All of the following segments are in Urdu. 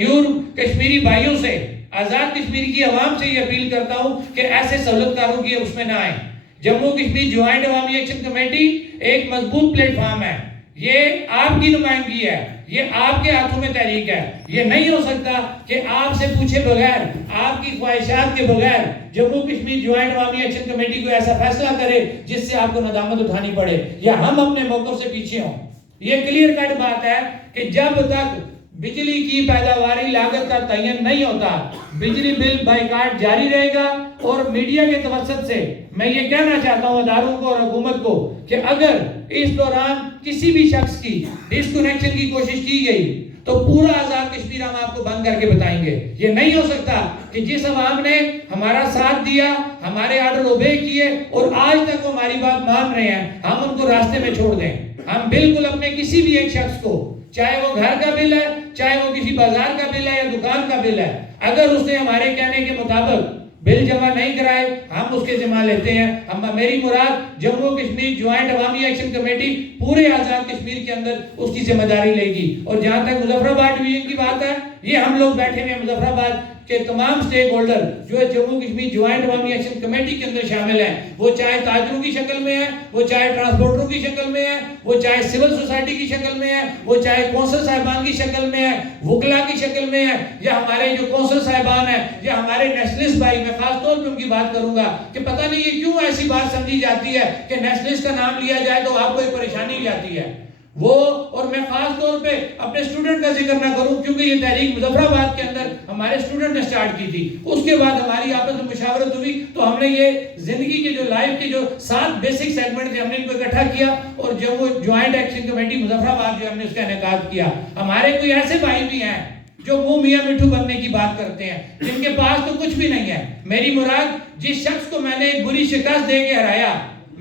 کشمیری بھائیوں سے، آزاد کشمیر کی عوام سے یہ اپیل کرتا ہوں کہ ایسے سہولت کاروں کی اس میں نہ آئیں۔ جموں کشمیر جوائنٹ عوامی ایکشن کمیٹی ایک مضبوط پلیٹ فارم ہے، یہ آپ کی نمائندگی ہے، یہ آپ کے ہاتھوں میں تحریک ہے۔ یہ نہیں ہو سکتا کہ آپ سے پوچھے بغیر، آپ کی خواہشات کے بغیر جموں کشمیر جوائنٹ عوامی ایکشن کمیٹی کو ایسا فیصلہ کرے جس سے آپ کو ندامت اٹھانی پڑے یا ہم اپنے موقف سے پیچھے ہوں۔ یہ کلیئر کٹ بات ہے کہ جب تک بجلی کی پیداواری لاگت کا تعین نہیں ہوتا، بجلی بل بائیکاٹ جاری رہے گا۔ اور میڈیا کے توسط سے میں یہ کہنا چاہتا ہوں اداروں کو اور حکومت کو کہ اگر اس دوران کسی بھی شخص کی ڈسکنیکشن کی کوشش کی گئی تو پورا آزاد کشمیر ہم آپ کو بند کر کے بتائیں گے۔ یہ نہیں ہو سکتا کہ جس عوام نے ہمارا ساتھ دیا، ہمارے آرڈر اوبے کیے اور آج تک وہ ہماری بات مان رہے ہیں، ہم ان کو راستے میں چھوڑ دیں۔ ہم بالکل اپنے کسی بھی ایک شخص کو، چاہے وہ گھر کا بل ہے، چاہے وہ کسی بازار کا بل ہے یا دکان کا بل ہے، اگر اس نے ہمارے کہنے کے مطابق بل جمع نہیں کرائے، ہم اس کے ذمہ لیتے ہیں۔ میری مراد جموں کشمیر جوائنٹ عوامی ایکشن کمیٹی پورے آزاد کشمیر کے اندر اس کی ذمہ داری لے گی۔ اور جہاں تک مظفر آباد ڈویژن کی بات ہے، یہ ہم لوگ بیٹھے ہوئے مظفر آباد کہ تمام سٹیک ہولڈر جو ہے جموں کشمیر جوائنٹ عوامی ایکشن کمیٹی کے اندر شامل ہیں، وہ چاہے تاجروں کی شکل میں ہے، وہ چاہے ٹرانسپورٹروں کی شکل میں ہے، وہ چاہے سول سوسائٹی کی شکل میں ہے، وہ چاہے کونسل صاحبان کی شکل میں ہے، وکلا کی شکل میں ہے، یا ہمارے جو کونسل صاحبان ہیں یا ہمارے نیشنلسٹ بھائی، میں خاص طور پہ ان کی بات کروں گا کہ پتہ نہیں یہ کیوں ایسی بات سمجھی جاتی ہے کہ نیشنلسٹ کا نام لیا جائے تو آپ کو ایک پریشانی بھی آتی ہے وہ۔ اور میں خاص طور پہ اپنے اسٹوڈنٹ کا ذکر نہ کروں کیونکہ یہ تحریک مظفر آباد کے اندر ہمارے اسٹوڈنٹ نے سٹارٹ کی تھی، اس کے بعد ہماری آپس میں مشاورت ہوئی تو ہم نے یہ زندگی کے جو لائف کے جو 7 بیسک سیگمنٹ تھے ہم نے ان کو اکٹھا کیا اور جب وہ جوائنٹ ایکشن کمیٹی مظفر آباد جو ہم نے اس کا انعقاد کیا۔ ہمارے کوئی ایسے بھائی بھی ہیں جو منہ میاں مٹھو بننے کی بات کرتے ہیں، جن کے پاس تو کچھ بھی نہیں ہے۔ میری مراد جس شخص کو میں نے ایک بری شکست دے کے ہرایا،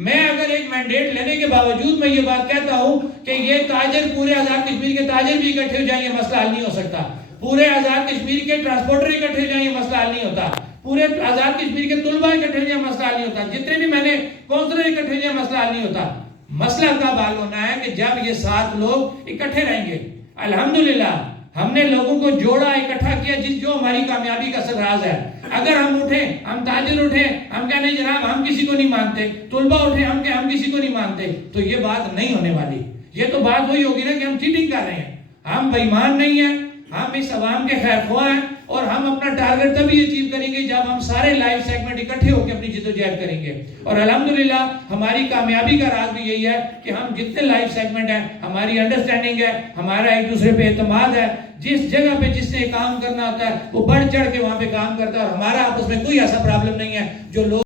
میں اگر ایک مینڈیٹ لینے کے باوجود میں یہ بات کہتا ہوں کہ یہ تاجر، پورے آزاد کشمیر کے تاجر بھی اکٹھے ہو جائیں، یہ مسئلہ حل نہیں ہو سکتا۔ پورے آزاد کشمیر کے ٹرانسپورٹر اکٹھے ہو جائیں، یہ مسئلہ حل نہیں ہوتا۔ پورے آزاد کشمیر کے طلباء اکٹھے ہو جائیں، مسئلہ حل نہیں ہوتا۔ جتنے بھی میں نے کونسلر اکٹھے ہو جائیں، مسئلہ حل نہیں ہوتا۔ مسئلہ کب حل ہونا ہے کہ جب یہ 7 لوگ اکٹھے رہیں گے۔ الحمدللہ ہم نے لوگوں کو جوڑا، اکٹھا کیا، جو ہماری کامیابی کا راز ہے۔ اگر ہم اٹھیں، ہم تاجر اٹھیں، ہم کہیں نہیں جناب ہم کسی کو نہیں مانتے، طلباء اٹھیں، ہم کسی کو نہیں مانتے، تو یہ بات نہیں ہونے والی۔ یہ تو بات وہی ہوگی نا کہ ہم چیٹنگ کر رہے ہیں، ہم بے ایمان نہیں ہیں، ہم اس عوام کے خیر خواہ ہیں اور ہم اپنا ٹارگٹ تبھی اچیو کریں گے جب ہم سارے لائف سیگمنٹ اکٹھے ہو کے اپنی جدوجہد کریں گے۔ اور الحمدللہ ہماری کامیابی کا راز بھی یہی ہے کہ ہم جتنے لائف سیگمنٹ ہیں، ہماری انڈرسٹینڈنگ ہے، ہمارا ایک دوسرے پہ اعتماد ہے، جس جگہ پہ جس نے کام کرنا ہوتا ہے وہ بڑھ چڑھ کے وہاں پہ کام کرتا ہے اور ہمارا آپس میں کوئی ایسا پرابلم نہیں ہے جو لوگ